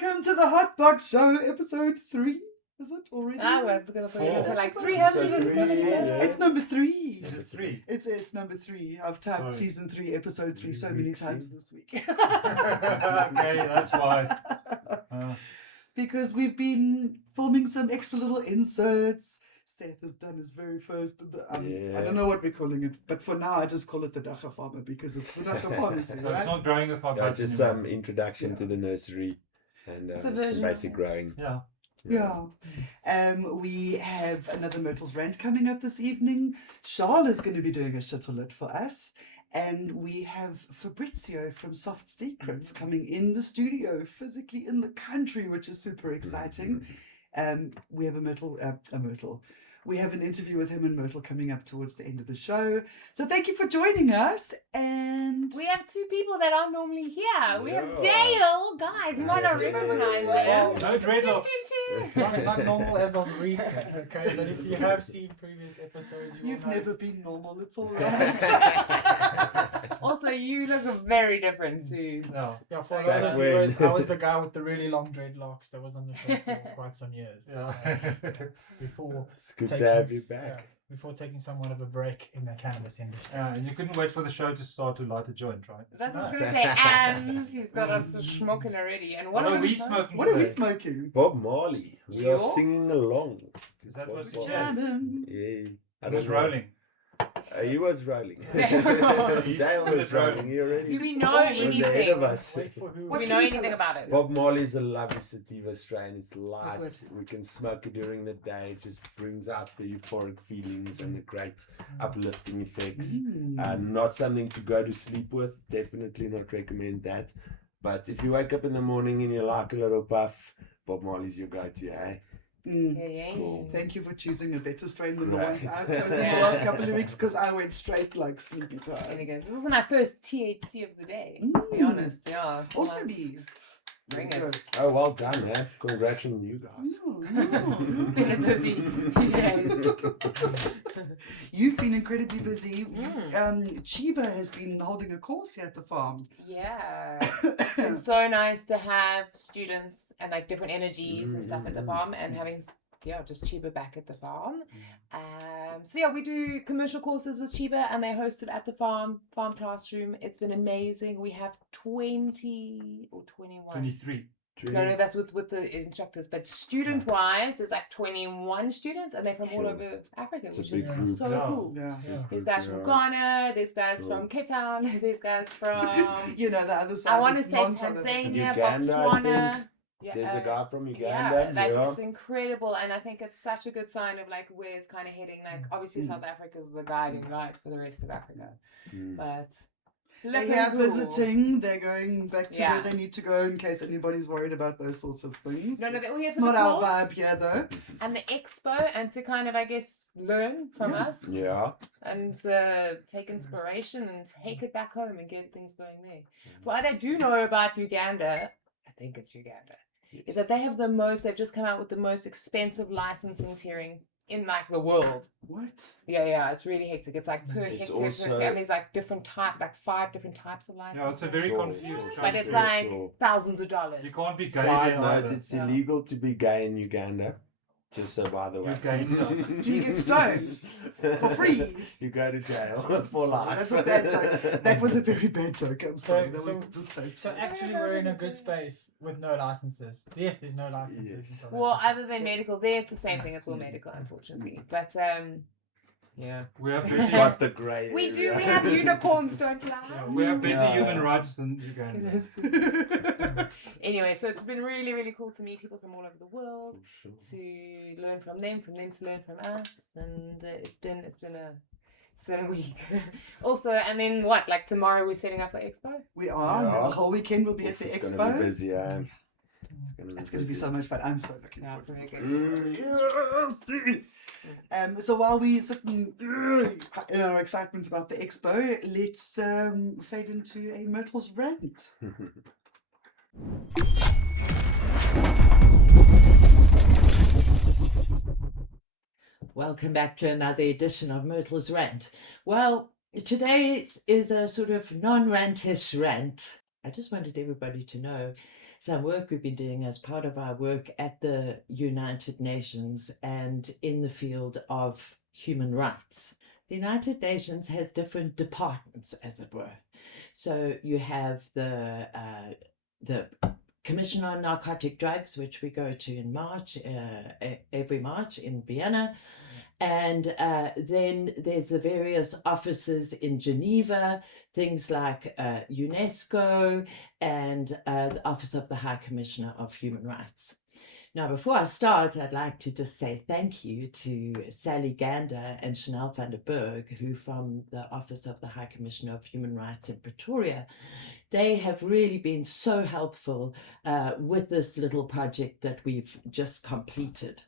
Welcome to the Hot Box Show, episode 3. Is it already? I was going to put it Four. to like Episode 370. three, yeah. It's number 3. Is it 3? It's number 3. I've tapped Sorry. season 3, episode 3 so many times this week. Okay, that's why. Because we've been filming some extra little inserts. Seth has done his very first. I don't know what we're calling it, but for now I just call it the Dacha Farmer because it's the Dacha Pharmacy, So right? it's not growing with hot Yeah, buds just anymore. some introduction to the nursery and It's a some version basic of it. growing. Yeah. Yeah. We have another Myrtle's Rant coming up this evening. Charles is going to be doing a shitterlit for us. And we have Fabrizio from Soft Secrets coming in the studio, physically in the country, which is super exciting. We have We have an interview with him and Myrtle coming up towards the end of the show. So thank you for joining us. And We have two people that aren't normally here. We have Yeah. Dale. Guys, you might not Yeah. recognize Yeah. him. No dreadlocks. Not normal as of recent, okay? But if you have seen previous episodes, you've will know never it's- been normal. It's all right. Also, you look very different too. No. Yeah, for a Back lot of when. viewers, I was the guy with the really long dreadlocks that was on the show for quite some years. Yeah. Before It's good taking to have you s- back. yeah, before taking somewhat of a break in the cannabis industry. And you couldn't wait for the show to start to light a joint, right? That's what I was going to say. And he's got us smoking already. And what What are are we we smoking? smoking What are we today? smoking? Bob Marley. We Yo? are singing along. Is that Bob what's Marley. Jamming. Yeah. I It was don't know. rolling. He was rolling. Dale. Dale was rolling. He already Do we know he was ahead anything? of us. Wait for who? Do What we can know you tell anything us? about it? Bob Marley is a lovely sativa strain. It's light. Good. We can smoke it during the day. It just brings out the euphoric feelings and the great uplifting effects. Not something to go to sleep with. Definitely not recommend that. But if you wake up in the morning and you like a little puff, Bob Marley's your go-to, eh? Yeah. Cool. Thank you for choosing a better strain than the Great. ones I've chosen the Yeah. last couple of weeks because I went straight like sleepy And time. again, this is my first THC of the day, to be honest. Yeah. so Also I'm- me. Bring it. Oh, well done, man. Congrats on you guys. It's been a busy few days. You've been incredibly busy. Mm. Chiba has been holding a course here at the farm. Yeah. It's been so nice to have students and like different energies and stuff at the farm and having just Chiba back at the farm. So yeah, we do commercial courses with Chiba and they host it at the farm classroom. It's been amazing. We have 20 or 21. 23. No, that's with the instructors. But student-wise, there's like 21 students, and they're from all Sure. over Africa, It's a which big is group. so Yeah. cool. Yeah. Yeah. There's guys from Ghana, there's guys Sure. from Cape Town, there's guys from, You know, the other side. I want to of say non-South Tanzania, Uganda, I Botswana. Yeah, There's a guy from Uganda. yeah, like yeah. it's incredible, and I think it's such a good sign of like where it's kind of heading. Like obviously South Africa's the guiding light for the rest of Africa, Mm. but They're looking here cool. visiting. They're going back to Yeah. where they need to go in case anybody's worried about those sorts of things. No, they're all here It's for the not our course. vibe here, though. and the expo, and to kind of I guess learn from us. Yeah. And take inspiration and take it back home and get things going there. What I do know about Uganda, I think it's Uganda, is that they have they've just come out with the most expensive licensing tiering in like the world. What? Yeah, it's really hectic. It's like per It's hectare, also- and there's like different like 5 different types of licenses. Yeah, it's a very Sure. confused But country. it's like Sure. thousands of dollars. You can't be gay Side there note, either. it's Yeah. illegal to be gay in Uganda. Just so by the way. Uganda. Do you get stoned? For free? You go to jail for life. That's a bad joke. That was a very bad joke. I'm sorry. That was So distasteful. actually, we're in a good space with no licenses. Yes, there's no licenses. Yes. In South Well, Africa. other than medical, there it's the same thing. It's all medical, unfortunately. But yeah, We have better, What the grey we do. area. We have unicorns, don't lie. yeah, we have better Yeah. human rights than Uganda. Anyway, so it's been really, really cool to meet people from all over the world, For sure. to learn from them to learn from us, and it's been a week. Also, and then what? Like tomorrow we're setting up for Expo. We are. Yeah. The whole weekend we'll be at the It's gonna be expo. busy, eh? It's going to be so much fun. I'm so looking Yeah, forward it's to really it. good. So while we sit in our excitement about the expo, let's fade into a Myrtle's rant. Welcome back to another edition of Myrtle's Rant. Well, today is a sort of non-rantish rant. I just wanted everybody to know some work we've been doing as part of our work at the United Nations and in the field of human rights. The United Nations has different departments, as it were. So you have the Commission on Narcotic Drugs, which we go to in March, every March in Vienna. And then there's the various offices in Geneva, things like UNESCO and the Office of the High Commissioner of Human Rights. Now, before I start, I'd like to just say thank you to Sally Gander and Chanel van der Berg, who from the Office of the High Commissioner of Human Rights in Pretoria. They have really been so helpful with this little project that we've just completed.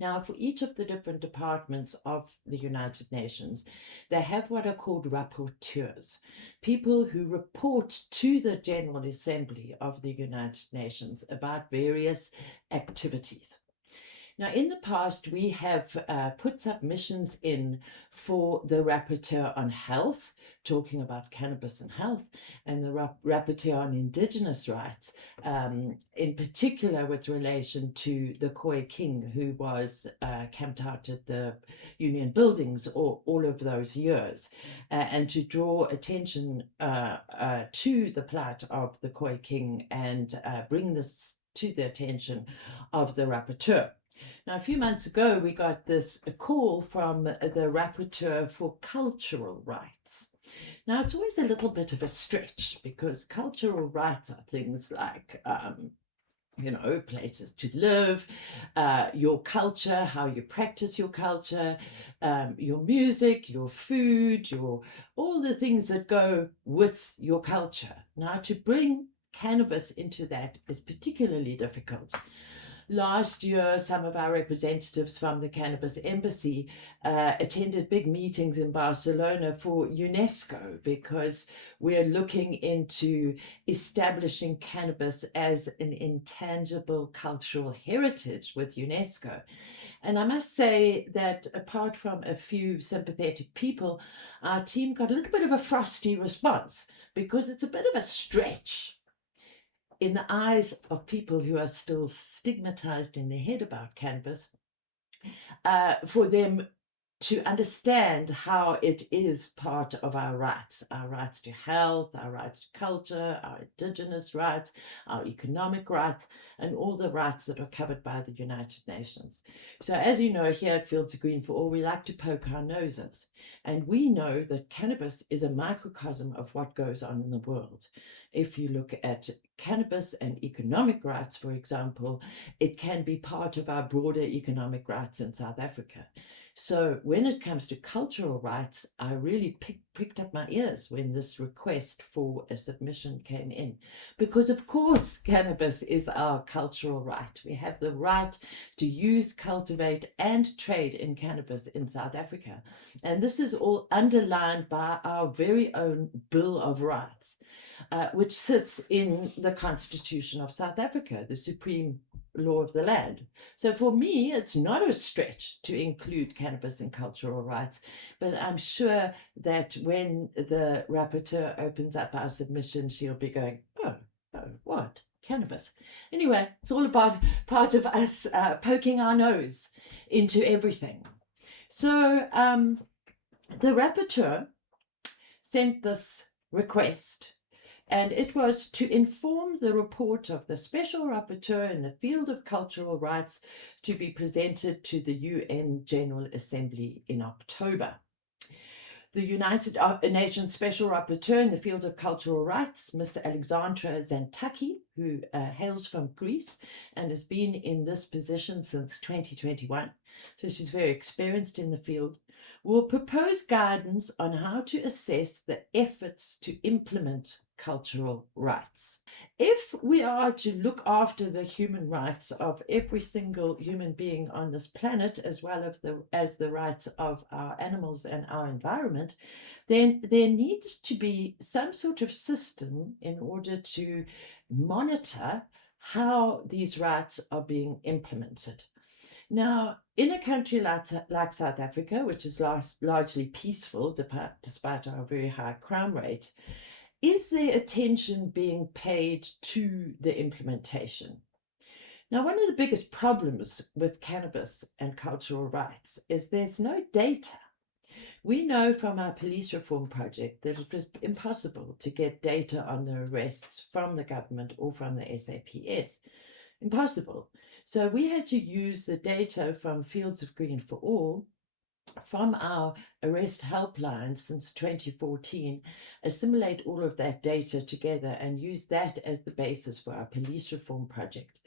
Now, for each of the different departments of the United Nations, they have what are called rapporteurs, people who report to the General Assembly of the United Nations about various activities. Now, in the past, we have put submissions in for the Rapporteur on Health, talking about cannabis and health, and the Rapporteur on Indigenous Rights, in particular with relation to the Khoi King, who was camped out at the Union buildings all of those years, and to draw attention to the plight of the Khoi King and bring this to the attention of the Rapporteur. Now, a few months ago, we got this call from the Rapporteur for Cultural Rights. Now, it's always a little bit of a stretch because cultural rights are things like, places to live, your culture, how you practice your culture, your music, your food, all the things that go with your culture. Now, to bring cannabis into that is particularly difficult. Last year, some of our representatives from the Cannabis Embassy attended big meetings in Barcelona for UNESCO because we're looking into establishing cannabis as an intangible cultural heritage with UNESCO. And I must say that apart from a few sympathetic people, our team got a little bit of a frosty response because it's a bit of a stretch in the eyes of people who are still stigmatized in their head about cannabis, for them to understand how it is part of our rights to health, our rights to culture, our indigenous rights, our economic rights, and all the rights that are covered by the United Nations. So as you know, here at Fields of Green for All, we like to poke our noses. And we know that cannabis is a microcosm of what goes on in the world. If you look at cannabis and economic rights, for example, it can be part of our broader economic rights in South Africa. So when it comes to cultural rights, I really pricked up my ears when this request for a submission came in. Because of course, cannabis is our cultural right. We have the right to use, cultivate, and trade in cannabis in South Africa. And this is all underlined by our very own Bill of Rights, which sits in the Constitution of South Africa, the supreme law of the land. So for me, it's not a stretch to include cannabis in cultural rights, but I'm sure that when the rapporteur opens up our submission, she'll be going, oh, what? Cannabis. Anyway, it's all about part of us poking our nose into everything. So the rapporteur sent this request, and it was to inform the report of the Special Rapporteur in the field of cultural rights to be presented to the UN General Assembly in October. The United Nations Special Rapporteur in the field of cultural rights, Ms. Alexandra Zantaki, who hails from Greece and has been in this position since 2021, so she's very experienced in the field, will propose guidance on how to assess the efforts to implement cultural rights. If we are to look after the human rights of every single human being on this planet, as well as the rights of our animals and our environment, then there needs to be some sort of system in order to monitor how these rights are being implemented. Now, in a country like South Africa, which is largely peaceful despite our very high crime rate, is there attention being paid to the implementation? Now, one of the biggest problems with cannabis and cultural rights is there's no data. We know from our police reform project that it was impossible to get data on the arrests from the government or from the SAPS. Impossible. So we had to use the data from Fields of Green for All, from our arrest helpline since 2014, assimilate all of that data together and use that as the basis for our police reform project.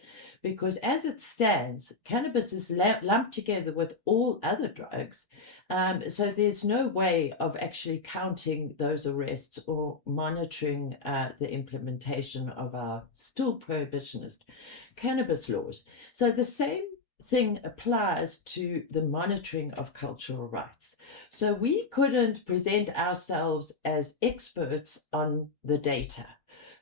Because as it stands, cannabis is lumped together with all other drugs, so there's no way of actually counting those arrests or monitoring the implementation of our still prohibitionist cannabis laws. So the same thing applies to the monitoring of cultural rights. So we couldn't present ourselves as experts on the data.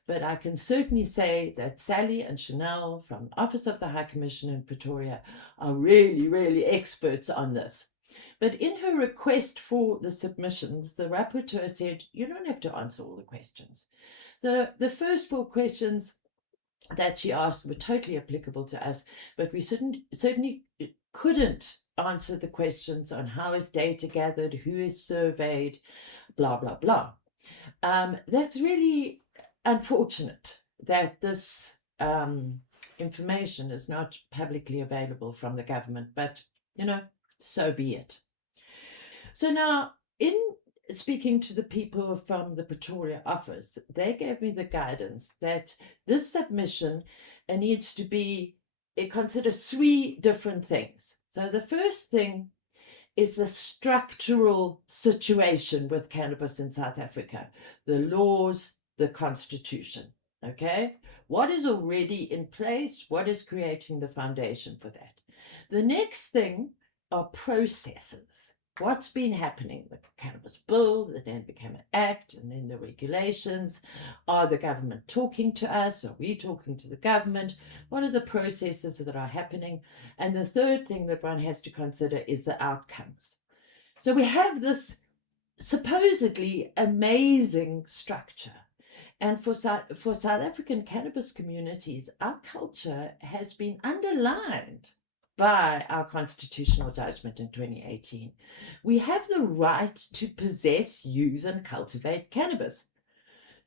But I can certainly say that Sally and Chanel from Office of the High Commissioner in Pretoria are really, really experts on this. But in her request for the submissions, the rapporteur said, you don't have to answer all the questions. The first 4 questions that she asked were totally applicable to us, but we certainly couldn't answer the questions on how is data gathered, who is surveyed, blah, blah, blah. That's really unfortunate that this information is not publicly available from the government, but, so be it. So now, in speaking to the people from the Pretoria office, they gave me the guidance that this submission needs to be consider 3 different things. So the first thing is the structural situation with cannabis in South Africa, the laws, the constitution. Okay, what is already in place? What is creating the foundation for that? The next thing are processes. What's been happening with the cannabis bill that then became an act, and then the regulations? Are the government talking to us? Are we talking to the government? What are the processes that are happening? And the third thing that one has to consider is the outcomes. So we have this supposedly amazing structure. And for South African cannabis communities, our culture has been underlined by our constitutional judgment in 2018. We have the right to possess, use, and cultivate cannabis.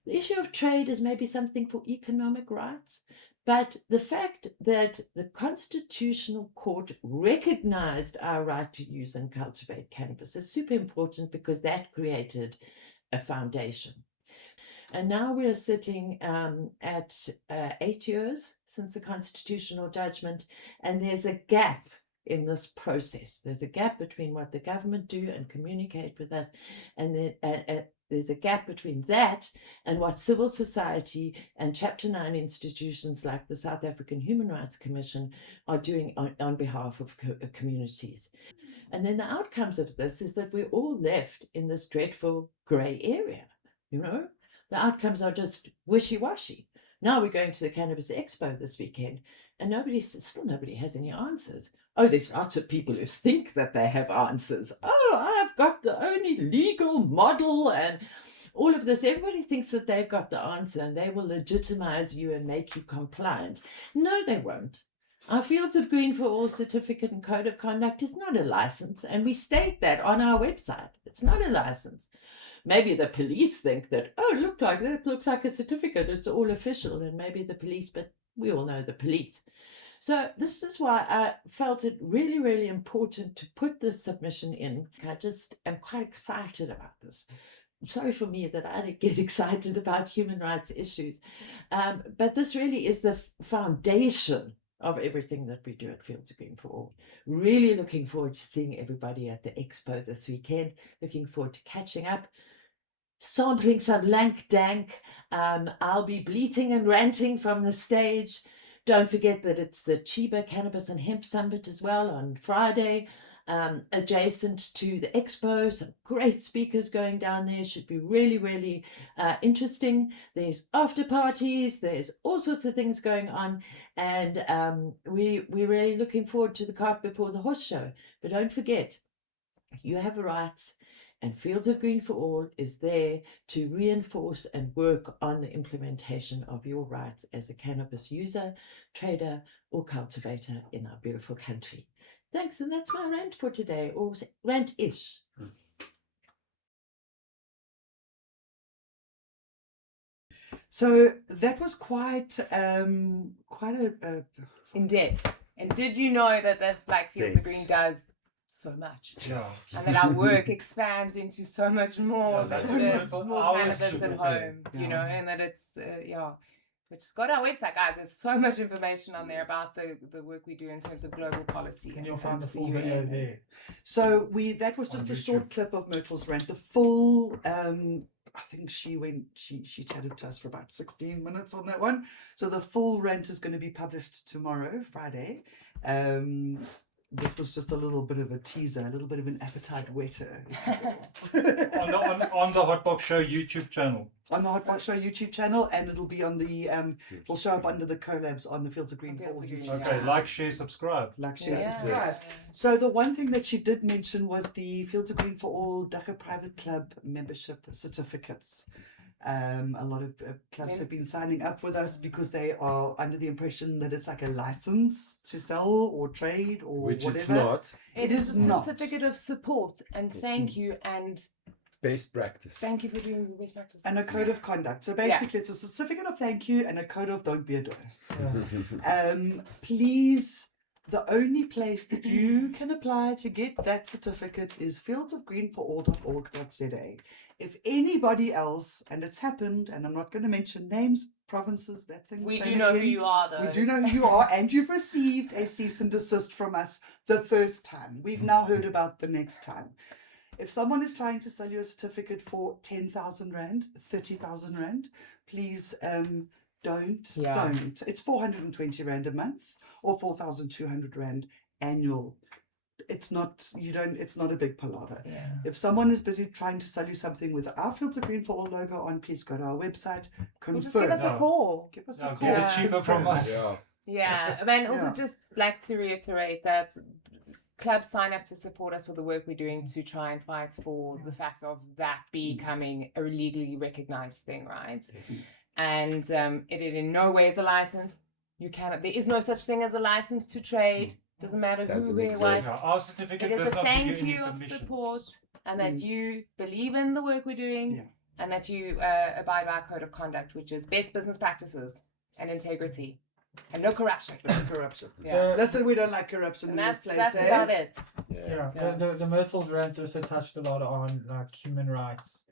The issue of trade is maybe something for economic rights, but the fact that the Constitutional Court recognized our right to use and cultivate cannabis is super important, because that created a foundation. And now we're sitting at 8 years since the constitutional judgment, and there's a gap in this process. There's a gap between what the government do and communicate with us, and then there's a gap between that and what civil society and Chapter 9 institutions like the South African Human Rights Commission are doing on behalf of communities. And then the outcomes of this is that we're all left in this dreadful grey area, The outcomes are just wishy-washy. Now we're going to the Cannabis Expo this weekend, and nobody has any answers. Oh, there's lots of people who think that they have answers. Oh, I've got the only legal model and all of this. Everybody thinks that they've got the answer and they will legitimize you and make you compliant. No, they won't. Our Fields of Green for All certificate and code of conduct is not a license, and we state that on our website. It's not a license. Maybe the police think that, that looks like a certificate, it's all official, and maybe the police, but we all know the police. So this is why I felt it really, really important to put this submission in. I just am quite excited about this. Sorry for me that I don't get excited about human rights issues, but this really is the foundation of everything that we do at Fields of Green for All. Really looking forward to seeing everybody at the expo this weekend. Looking forward to catching up, sampling some lank dank. I'll be bleating and ranting from the stage. Don't forget that it's the Chiba Cannabis and Hemp Summit as well on Friday, adjacent to the expo. Some great speakers going down there. Should be really, really interesting. There's after parties. There's all sorts of things going on. And we're really looking forward to the cart before the horse show. But don't forget, you have rights. And Fields of Green for All is there to reinforce and work on the implementation of your rights as a cannabis user, trader, or cultivator in our beautiful country. Thanks, and that's my rant for today, or rant-ish. So that was quite a In depth. And did you know that this like Fields of Green does so much? Yeah. And that our work expands into so much more Yeah, that's than just more cannabis super at cool. home, you Yeah. know, and that it's, Just go to our website, guys. There's so much information on there about the work we do in terms of global policy. And you'll find the and full UN. video there. So that was just On a short YouTube. clip of Myrtle's rant. The full I think she chatted to us for about 16 minutes on that one. So the full rant is going to be published tomorrow, Friday. This was just a little bit of a teaser, a little bit of an appetite wetter. On the Hotbox Show YouTube channel. On the Hotbox Show YouTube channel, and it'll be on the it'll show up under the collabs on the Fields of Green for All YouTube Okay, channel. like, share, subscribe. Like, share, Yeah. subscribe. So the one thing that she did mention was the Fields of Green for All Dhaka Private Club membership certificates. A lot of clubs have been signing up with us because they are under the impression that it's like a license to sell or trade or Which whatever. it's not. It is is a not. certificate of support and thank you and Best practice. thank you for doing your best practice. And a code of conduct. So basically, it's a certificate of thank you and a code of don't be a dois. Please, the only place that you can apply to get that certificate is fieldsofgreenforall.org.za. If anybody else, and it's happened, and I'm not going to mention names, provinces, that thing. We same do know who again. you are, though. We do know who you are, and you've received a cease and desist from us the first time. We've now heard about the next time. If someone is trying to sell you a certificate for 10,000 Rand, 30,000 Rand, please don't. It's 420 Rand a month or 4,200 Rand annual. It's not a big palaver. Yeah. If someone is busy trying to sell you something with our Fields of Green for All logo on, please go to our website, Or just confirm. give us a call. Give us No, a get call. it cheaper from us. Yeah. Yeah. And also Yeah. just like to reiterate that clubs sign up to support us for the work we're doing to try and fight for the fact of that becoming a legally recognized thing, right? Yes. And it in no way is a license. There is no such thing as a license to trade. Doesn't matter Doesn't who, where, exist. what. No, our certificate It is does a not give thank you any you of permissions. support and that you believe in the work we're doing Yeah. and that you abide by our code of conduct, which is best business practices and integrity and no corruption. Corruption. Yeah. Listen, we don't like corruption And in this place. that's eh? about it. Yeah. Yeah, the Myrtle's rant also touched a lot on like human rights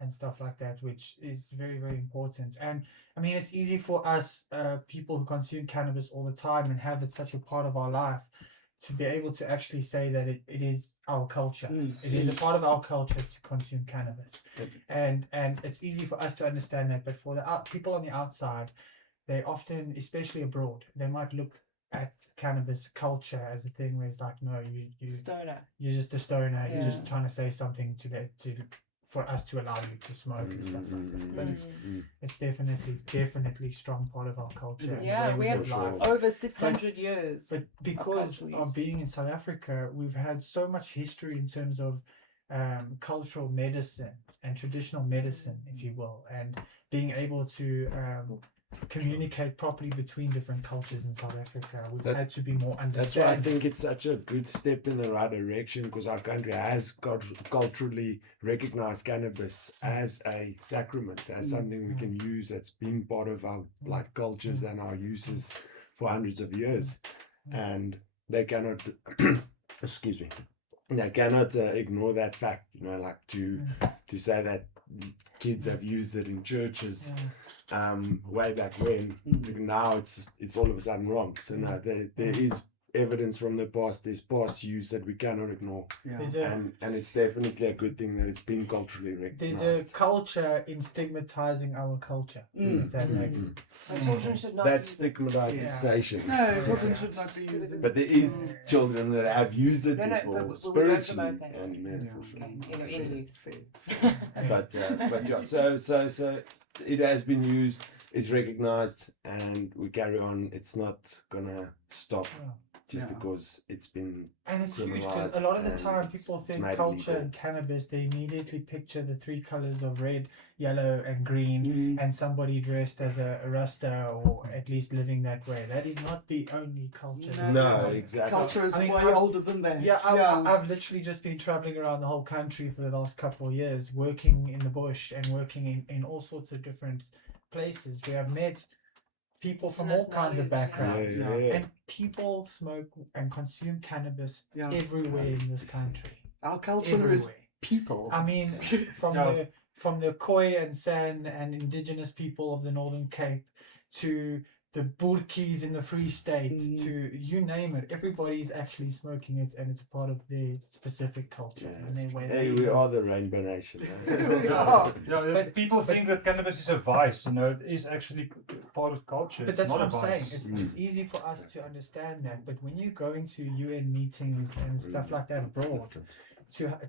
and stuff like that, which is very, very important. And I mean, it's easy for us people who consume cannabis all the time and have it such a part of our life to be able to actually say that it is our culture. It is a part of our culture to consume cannabis. And it's easy for us to understand that, but for the people on the outside, they often, especially abroad, they might look at cannabis culture as a thing where it's like, no, Stoner. you're just a stoner. You're Yeah. just trying to say something for us to allow you to smoke and stuff like that. But it's definitely strong part of our culture. and Yeah, way we have live life. over 600 years. But because cultural of use. being in South Africa, we've had so much history in terms of cultural medicine and traditional medicine, if you will, and being able to communicate properly between different cultures in South Africa. We've had to be more That's why I understanding. think it's such a good step in the right direction, because our country has culturally recognized cannabis as a sacrament, as something we can use that's been part of our like cultures and our uses for hundreds of years, and they cannot excuse me, they cannot ignore that fact. You know, like to say that kids have used it in churches. Way back when, now it's all of a sudden wrong. So no, there is evidence from the past. There's past use that we cannot ignore, and it's definitely a good thing that it's been culturally recognized. There's a culture in stigmatizing our culture, if that makes And children should not That's use it. stigmatization. No, children should not be using But there is children that have used it No, no, before, but we don't spiritually promote that. and metaphorically. Okay, any youth. But yeah, so it has been used, it's recognized, and we carry on. It's not gonna stop just Yeah. because it's been And it's huge because criminalized a lot of the and time it's people think made culture illegal. and cannabis, they immediately picture the three colors of red, yellow, and green, Mm. and somebody dressed as a Rasta or at least living that way. That is not the only culture. that No, we have. exactly. Culture is I mean, way I've- older than that. Yeah, I've literally just been traveling around the whole country for the last couple of years, working in the bush and working in all sorts of different places where I've met people from all Indigenous kinds of knowledge, backgrounds. yeah. And people smoke and consume cannabis Yeah. everywhere in this 100%. country. Our culture is Everywhere. people. I mean, Yeah. from the Khoi and San and indigenous people of the Northern Cape to the Burkis in the Free State to you name it, everybody's actually smoking it, and it's a part of their specific culture and their way. Hey, they we live. are the Rainbow Nation. Yeah, But- people think that cannabis is a vice. It is actually part of culture. But It's that's not what a I'm vice. saying. It's easy for us to understand that, but when you go into UN meetings and stuff like that abroad,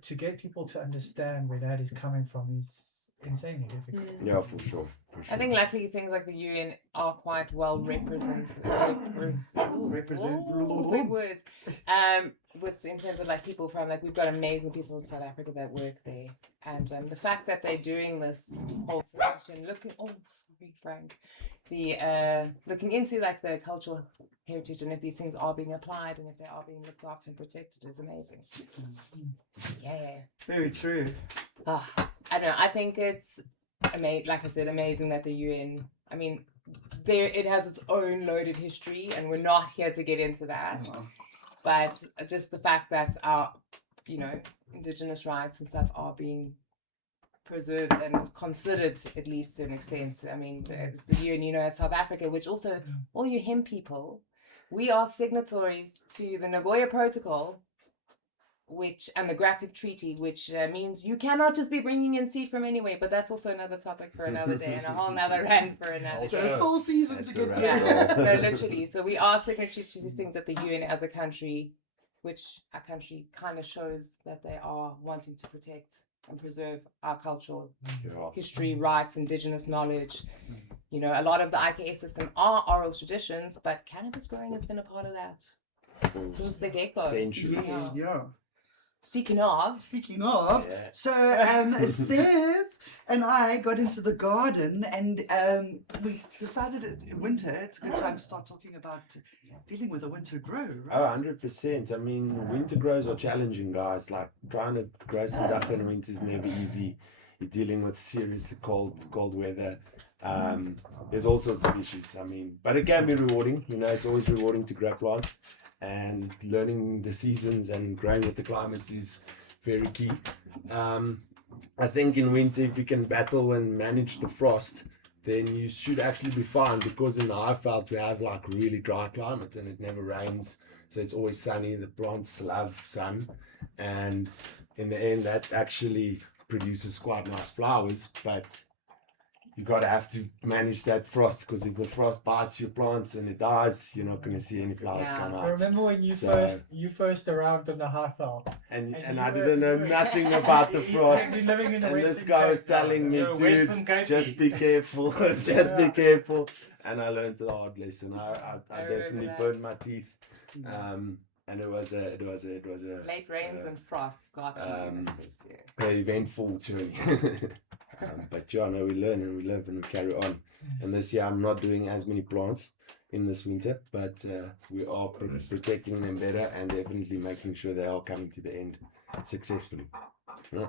to get people to understand where that is coming from is insanely difficult. Yeah, for sure. For sure. I think luckily things like the UN are quite well represented. Big words. With in terms of like people from like we've got amazing people in South Africa that work there, and the fact that they're doing this whole selection, sorry Frank, the looking into like the cultural heritage and if these things are being applied and if they are being looked after and protected is amazing. Yeah. Very true. I don't know. I think it's like I said, amazing that the UN. I mean, it has its own loaded history, and we're not here to get into that. But just the fact that our, indigenous rights and stuff are being preserved and considered, at least to an extent. I mean, it's the UN, as South Africa, which also all you hemp people, we are signatories to the Nagoya Protocol, and the Gratic Treaty, which means you cannot just be bringing in seed from anywhere. But that's also another topic for another day and a whole nother rant for another So day. a full season That's to a get wrap. through. Yeah, no, literally. So we are signatories to these things at the UN as a country, which our country kind of shows that they are wanting to protect and preserve our cultural Yeah. history, rights, indigenous knowledge. A lot of the IKS system are oral traditions, but cannabis growing has been a part of that since the get-go. Centuries. Yes, yeah. Speaking of, Speaking of, Yeah. so Seth and I got into the garden and we decided winter, it's a good time to start talking about dealing with a winter grow, Oh, right? 100%. I mean, winter grows are challenging, guys. Like, trying to grow some duck in winter is never easy. You're dealing with seriously cold weather. There's all sorts of issues. I mean, but it can be rewarding. It's always rewarding to grow plants. And learning the seasons and growing with the climates is very key. I think in winter, if you can battle and manage the frost, then you should actually be fine, because in the Highveld we have like really dry climate and it never rains, so it's always sunny. The plants love sun, and in the end that actually produces quite nice flowers, but you gotta have to manage that frost, because if the frost bites your plants and it dies, you're not gonna see any flowers Yeah. come I out. remember when So- you first arrived on the Highveld. And and I you didn't know were- nothing about the frost. You've been living in the And this Western guy Cape was telling me, Yeah, Western dude, Cape. just be careful, just be careful. And I learned a hard lesson. I I remember definitely that. burned my teeth. And it was a late rains and frost got you. um, this year. eventful journey. But yeah, no, we learn and we live and we carry on. And this year I'm not doing as many plants in this winter, but we are protecting them better and definitely making sure they are coming to the end successfully. Yeah.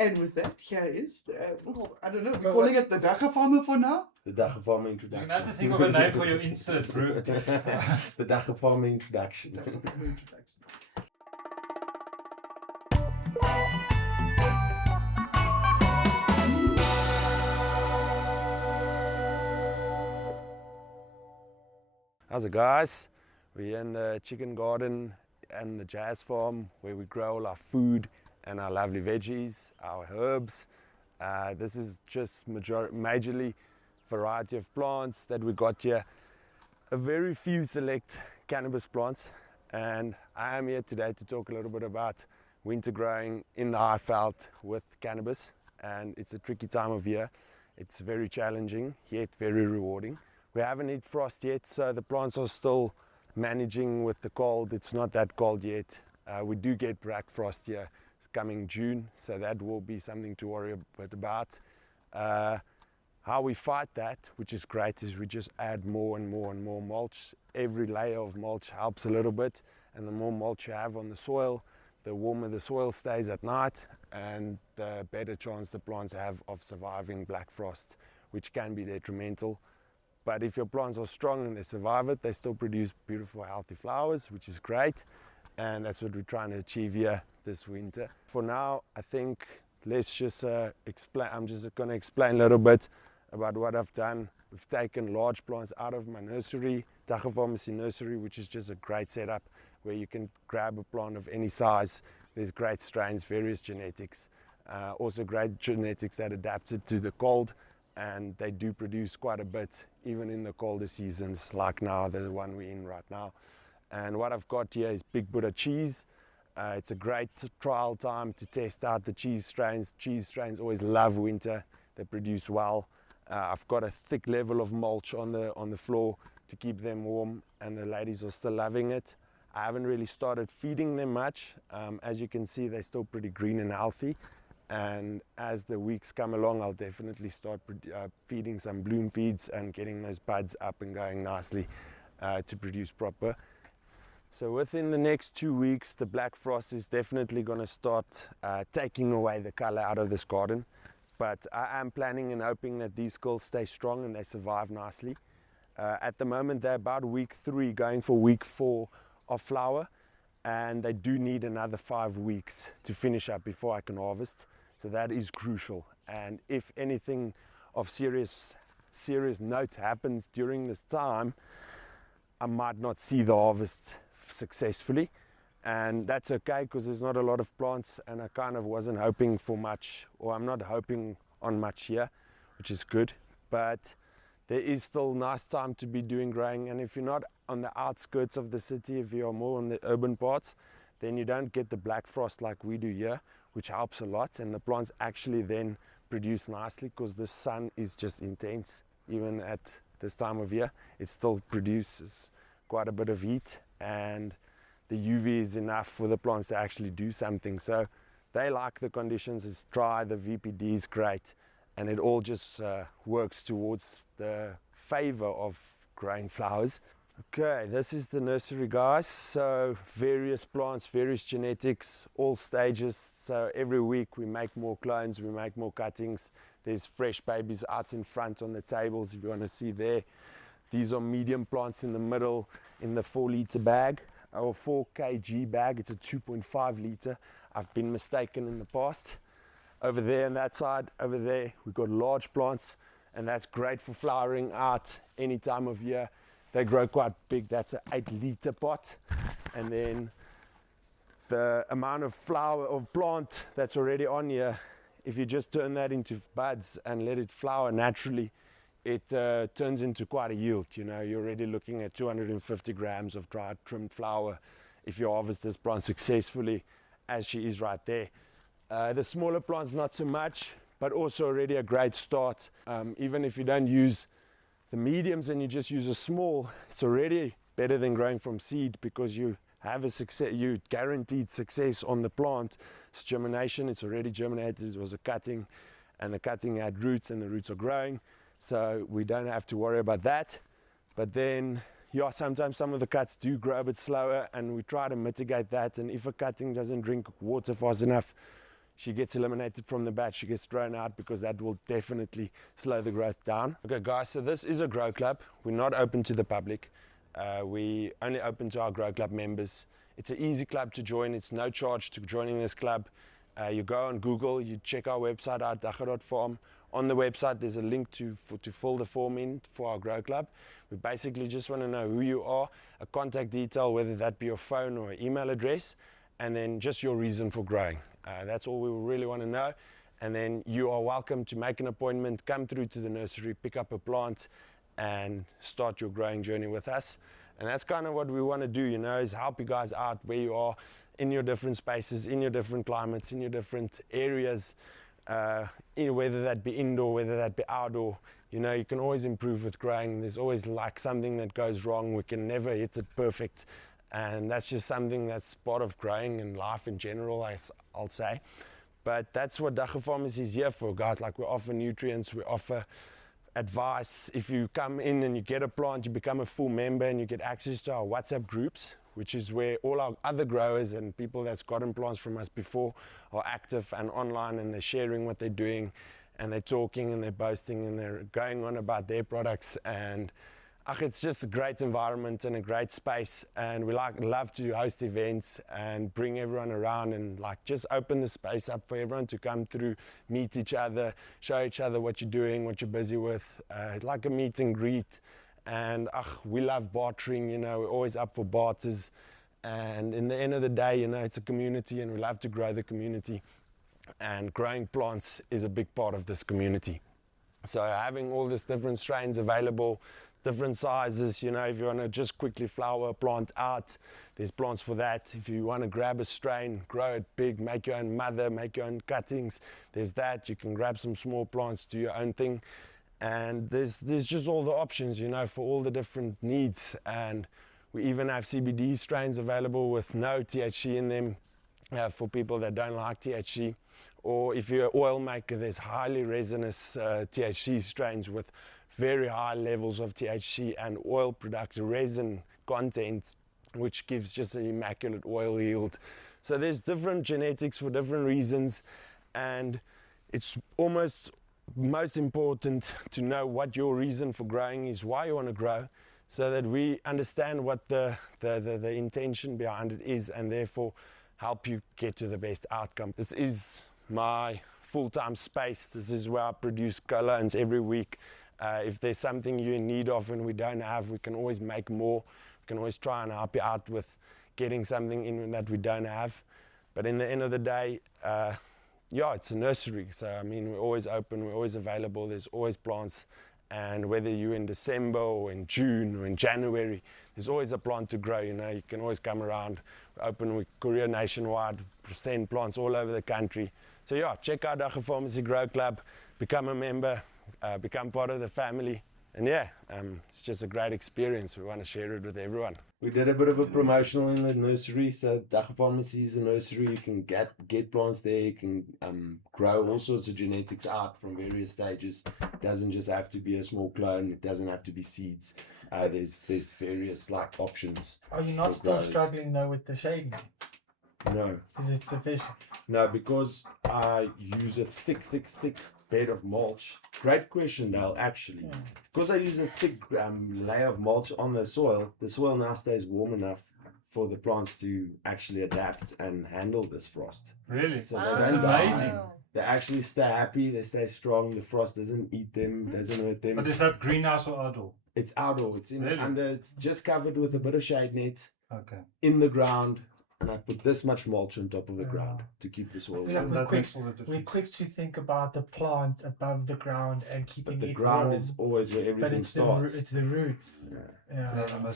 And with that, here is, I don't know, we're But calling it the Dacha Farmer for now? The Dacha Farmer You introduction. have to think of a name for your insert, bro. The Dacha Farmer introduction. Introduction. How's it, guys? We're in the chicken garden and the jazz farm where we grow all our food and our lovely veggies, our herbs. This is just majorly variety of plants that we got here. A very few select cannabis plants, and I am here today to talk a little bit about winter growing in the Highveld with cannabis. And it's a tricky time of year. It's very challenging, yet very rewarding. We haven't hit frost yet, so the plants are still managing with the cold. It's not that cold yet. We do get black frost here. It's coming June, so that will be something to worry a bit about. How we fight that, which is great, is we just add more and more and more mulch. Every layer of mulch helps a little bit, and the more mulch you have on the soil, the warmer the soil stays at night, and the better chance the plants have of surviving black frost, which can be detrimental. But if your plants are strong and they survive it, they still produce beautiful, healthy flowers, which is great, and that's what we're trying to achieve here this winter. For now, I think let's just explain. I'm just going to explain a little bit about what I've done. We've taken large plants out of my nursery, Dagga Pharmacy nursery, which is just a great setup where you can grab a plant of any size. There's great strains, various genetics, also great genetics that adapted to the cold, and they do produce quite a bit even in the colder seasons like now, the one we're in right now. And what I've got here is Big Buddha cheese. It's a great trial time to test out the cheese strains. Cheese strains always love winter. They produce well. I've got a thick level of mulch on the floor to keep them warm, and the ladies are still loving it. I haven't really started feeding them much. As you can see, they're still pretty green and healthy. And as the weeks come along, I'll definitely start feeding some bloom feeds and getting those buds up and going nicely to produce proper. So within the next 2 weeks, the black frost is definitely going to start taking away the color out of this garden. But I am planning and hoping that these skulls stay strong and they survive nicely. At the moment, they're about week 3, going for week 4 of flower, and they do need another 5 weeks to finish up before I can harvest. So that is crucial. And if anything of serious note happens during this time, I might not see the harvest successfully, and that's okay because there's not a lot of plants, and I kind of wasn't hoping for much, or I'm not hoping on much here, which is good. But there is still nice time to be doing growing, and if you're not on the outskirts of the city, if you're more on the urban parts, then you don't get the black frost like we do here, which helps a lot, and the plants actually then produce nicely because the sun is just intense. Even at this time of year, it still produces quite a bit of heat, and the UV is enough for the plants to actually do something. So they like the conditions. It's dry, the VPD is great, and it all just works towards the favor of growing flowers. Okay, this is the nursery, guys. So various plants, various genetics, all stages. So every week we make more clones, we make more cuttings. There's fresh babies out in front on the tables if you want to see there. These are medium plants in the middle in the 4-liter bag, or 4 kg bag. It's a 2.5 liter. I've been mistaken in the past. Over there on that side, over there, we've got large plants, and that's great for flowering out any time of year. They grow quite big. That's an 8-liter pot. And then the amount of flower or plant that's already on here, if you just turn that into buds and let it flower naturally, it turns into quite a yield. You know, you're already looking at 250 grams of dried trimmed flower if you harvest this plant successfully, as she is right there. The smaller plants not so much, but also already a great start. Even if you don't use the mediums and you just use a small, it's already better than growing from seed, because you have a success, you guaranteed success on the plant. It's germination, it's already germinated. It was a cutting, and the cutting had roots, and the roots are growing. So we don't have to worry about that. But then, yeah, sometimes some of the cuts do grow a bit slower, and we try to mitigate that. And if a cutting doesn't drink water fast enough, she gets eliminated from the batch, she gets thrown out, because that will definitely slow the growth down. Okay guys, so this is a grow club. We're not open to the public. We only open to our grow club members. It's an easy club to join. It's no charge to joining this club. You go on Google, you check our website out, dagga.farm. On the website there's a link to fill the form in for our grow club. We basically just want to know who you are, a contact detail, whether that be your phone or email address, and then just your reason for growing. That's all we really want to know. And then you are welcome to make an appointment, come through to the nursery, pick up a plant, and start your growing journey with us. And that's kind of what we want to do, you know, is help you guys out where you are in your different spaces, in your different climates, in your different areas, whether that be indoor, whether that be outdoor. You know, you can always improve with growing. There's always like something that goes wrong. We can never hit it perfect. And that's just something that's part of growing and life in general, I'll say. But that's what Dagga Pharmacy is here for, guys. Like, we offer nutrients, we offer advice. If you come in and you get a plant, you become a full member and you get access to our WhatsApp groups, which is where all our other growers and people that's gotten plants from us before are active and online, and they're sharing what they're doing, and they're talking and they're boasting and they're going on about their products. And it's just a great environment and a great space, and we love to host events and bring everyone around and like just open the space up for everyone to come through, meet each other, show each other what you're doing, what you're busy with, like a meet and greet. And we love bartering, you know, we're always up for barters, and in the end of the day, you know, it's a community and we love to grow the community, and growing plants is a big part of this community. So having all these different strains available, different sizes, you know, if you want to just quickly flower a plant out, there's plants for that. If you want to grab a strain, grow it big, make your own mother, make your own cuttings, there's that. You can grab some small plants, do your own thing. And there's just all the options, you know, for all the different needs. And we even have CBD strains available with no THC in them for people that don't like THC. Or if you're an oil maker, there's highly resinous THC strains with very high levels of THC and oil production resin content, which gives just an immaculate oil yield. So there's different genetics for different reasons, and it's almost most important to know what your reason for growing is, why you want to grow, so that we understand what the intention behind it is, and therefore help you get to the best outcome. This is my full-time space. This is where I produce colognes every week. If there's something you're in need of and we don't have, we can always make more. We can always try and help you out with getting something in that we don't have. But in the end of the day, yeah, it's a nursery. So, I mean, we're always open, we're always available, there's always plants. And whether you're in December or in June or in January, there's always a plant to grow, you know. You can always come around. We're open, we courier nationwide, send plants all over the country. So yeah, check out Dagga Pharmacy Grow Club, become a member, become part of the family. And yeah, it's just a great experience. We want to share it with everyone. We did a bit of a promotional in the nursery. So Dagga Pharmacy is a nursery. You can get plants there. You can grow all sorts of genetics out from various stages. It doesn't just have to be a small clone. It doesn't have to be seeds. There's various like options. Are you not still struggling though with the shade net? No. Is it sufficient? No, because I use a thick bed of mulch. Great question, Dale, actually. Yeah. Because I use a thick layer of mulch on the soil now stays warm enough for the plants to actually adapt and handle this frost. Really? So That's they don't die. amazing. They actually stay happy, they stay strong, the frost doesn't eat them, doesn't hurt them. But is that greenhouse or outdoor? It's outdoor, it's in Really? under, it's just covered with a bit of shade net Okay. in the ground. And I put this much mulch on top of the Yeah. ground to keep the soil I feel like warm. That quick- makes all the difference. We're quick to think about the plant above the ground and keeping But the it ground warm, is always where but everything it's starts. it's the roots. Yeah. Yeah.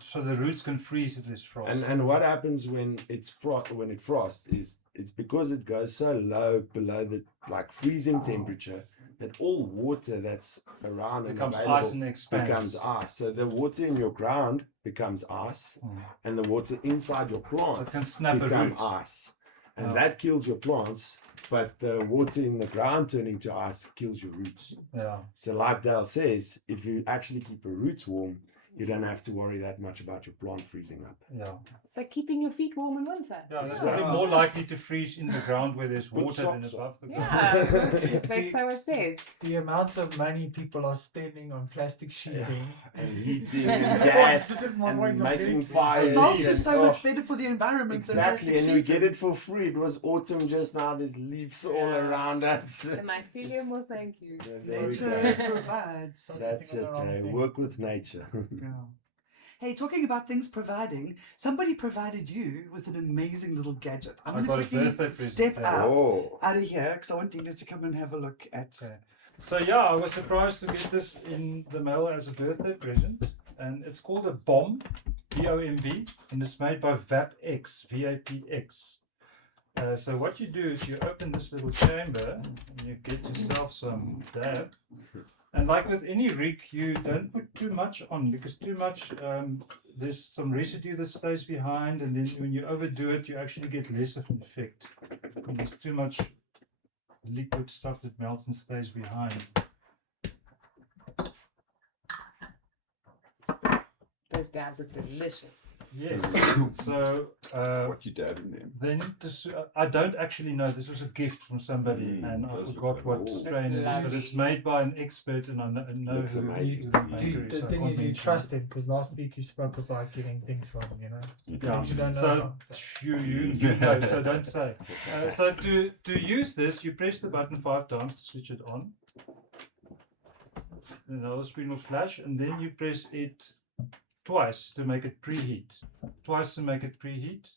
So the roots can freeze if there's frost. And what happens when it frosts is it's because it goes so low below the like freezing temperature that all water that's around becomes and available ice and expands. becomes ice. So the water in your ground becomes ice, and the water inside your plants can snap a become root. ice, and Oh. that kills your plants. But the water in the ground turning to ice kills your roots. Yeah. So like Dale says, if you actually keep your roots warm, you don't have to worry that much about your plant freezing up. Yeah. It's like keeping your feet warm in winter. Yeah, it's Yeah. probably more likely to freeze in the ground where there's Put water than socks above the ground. Yeah, it makes so much sense. The amount of money people are spending on plastic sheeting. And heating This is and my point. gas This is my and point of making getting to. fires. And mulch and- is so oh, much better for the environment exactly, than and plastic we get sheeting. it for free. It was autumn just now. There's leaves all Yeah. around us. The mycelium will thank you. There we Nature go. provides. That's it. Work with nature. Yeah. Hey, talking about things providing, somebody provided you with an amazing little gadget. I'm I going got a to quickly birthday present, step yeah. out of here because I want Dina to come and have a look at. Okay. So yeah, I was surprised to get this in the mail as a birthday present, and it's called a bomb, B-O-M-B, and it's made by VAPX, V-A-P-X. So what you do is you open this little chamber and you get yourself some dab, And like with any rig, you don't put too much on because too much, there's some residue that stays behind, and then when you overdo it, you actually get less of an effect. When there's too much liquid stuff that melts and stays behind. Those dabs look delicious. Yes. So What you dab in them? then I don't actually know. This was a gift from somebody, and I Does look forgot like- what oh. strain it is, but it's lovely. made by an expert, and I know Looks who amazing. the maker You, is. the I thing can't is, you mention trust him because last week you spoke about getting things from him, Yeah. Things you don't know So about, so. you know, so don't say. So to use this, you press the button 5 times to switch it on. Another screen will flash, and then you press it twice to make it preheat. Twice to make it preheat.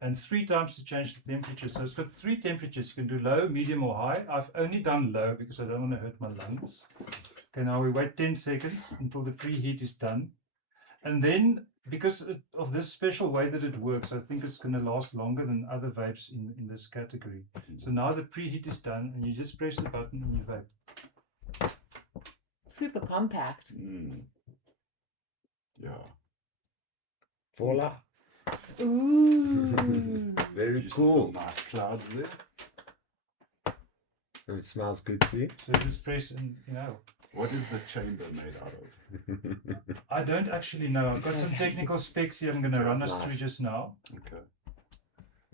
And 3 times to change the temperature. So it's got 3 temperatures. You can do low, medium, or high. I've only done low because I don't want to hurt my lungs. Okay, now we wait 10 seconds until the preheat is done. And then, because of this special way that it works, I think it's going to last longer than other vapes in this category. So now the preheat is done, and you just press the button and you vape. Super compact. Yeah. Voila. Ooh. Very You see cool. some nice clouds there. And it smells good too. So you just press and, What is the chamber made out of? I don't actually know. I've got some technical specs here I'm going to run us That's through nice. just now. Okay.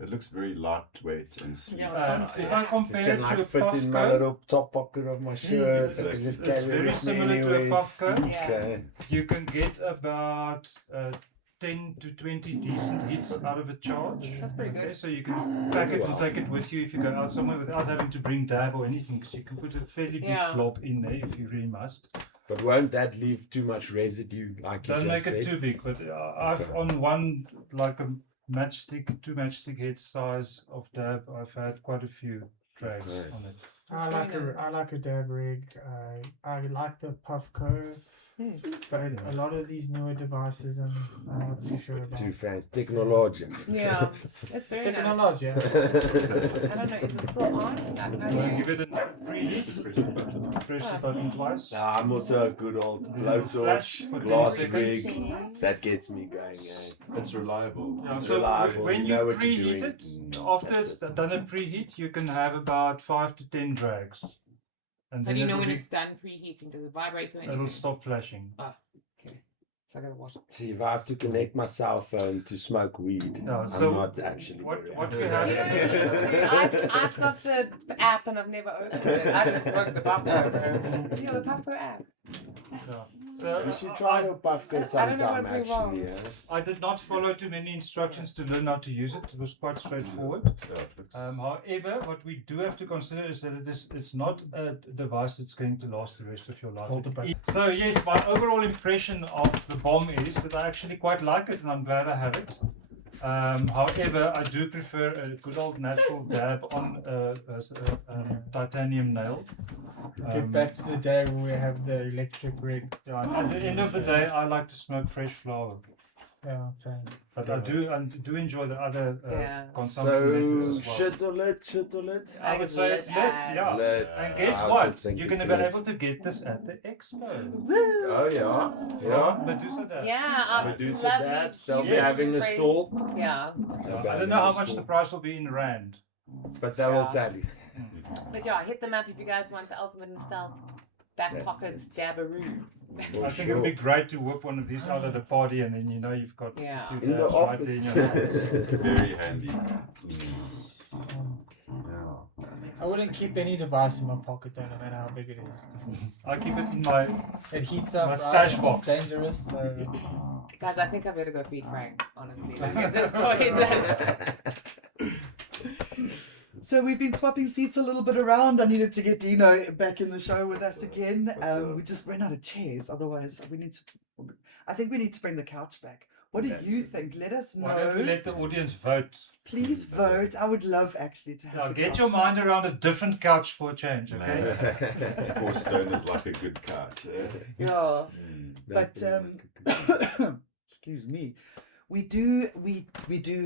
It looks very lightweight and sleek. Yeah, If I It compare can it to a like fit puff in my coat, little top pocket of my shirt. I exactly. can just It's carry very it with me similar to a anywhere. puff coat. Sleek, Yeah. eh? you can get about 10 to 20 decent hits out of a charge. That's pretty Okay, good. so you can pack it and Wow. take it with you if you go out somewhere without having to bring dab or anything, because you can put a fairly big Yeah. blob in there if you really must. But won't that leave too much residue, like you Don't just make it said? too big, but I've Okay. on one, like a matchstick, 2 matchstick head size of dab, I've had quite a few drags Okay. on it. I That's like very a I nice. like a dab rig. I like the Puffco, but a lot of these newer devices I'm not too sure about. Too fancy. Technology. Yeah, it's very nice. Technology. I don't know, is it still on? I don't Wanna know. give it a preheat? Press the button. Press the button twice. Nah, I'm also a good old Flash blowtorch, for 10 glass seconds. rig. That gets me going, eh? It's reliable. Yeah, It's so reliable, when you you know what you're preheat doing. it, after That's it's it. done a preheat, you can have about 5 to 10 drags. And How do you know it'll when be- it's done preheating? Does it vibrate or anything? It'll stop flashing. So I gotta watch it. See, if I have to connect my cell phone to smoke weed, Yeah, I'm so not actually what- very what happy. we have- I've got the app and I've never opened it. I just work the Puffco. You know the Puffco app. Yeah. So You should I- try your Puffco I don't know sometime, what we want. actually. Eh? I did not follow too many instructions to learn how to use it. It was quite straightforward. Yeah, it looks- However, what we do have to consider is that it's not a device that's going to last the rest of your life. Hold the button. So yes, my overall impression of the bomb is that I actually quite like it, and I'm glad I have it. However, I do prefer a good old natural dab on a titanium nail. Get back to the day when we have the electric rig. Yeah, and at the end of the day, I like to smoke fresh flower, Yeah, same. but I do enjoy the other Yeah. consumption methods So, as well. shit or lit, shit or lit? I would say it's lit, yeah. Lit. And guess I also what? think You're it's going to be lit. able to get this at the expo. Oh, yeah. Yeah. Medusa Dab. Yeah, our Medusa lovely dabs, they'll be cute having a friends. stall. Yeah, I don't know how much the price will be in rand. But they will Yeah. tell you. but yeah, hit them up if you guys want the ultimate in stealth back That's pocket it. dabberoo. For I think sure. it'd be great to whip one of these out at a party, and then you know you've got Yeah. a few In the dabs right there in your hand. office. Very handy. I wouldn't keep any device in my pocket though, no matter how big it is. I keep it in my. It heats up. My right? stash box. It's dangerous. So Guys, I think I better go feed Frank, honestly. Like at this point. So we've been swapping seats a little bit around. I needed to get Dino back in the show with us again. What's up? We just ran out of chairs. Otherwise, we need to. I think we need to bring the couch back. What do That's you it. think? Let us Why don't we know. let the audience vote? Please vote. I would love actually to have. Yeah, the get couch your back. mind around a different couch for a change, okay? Of course, stone is like a good couch. Eh? Yeah. Mm. But excuse me, we do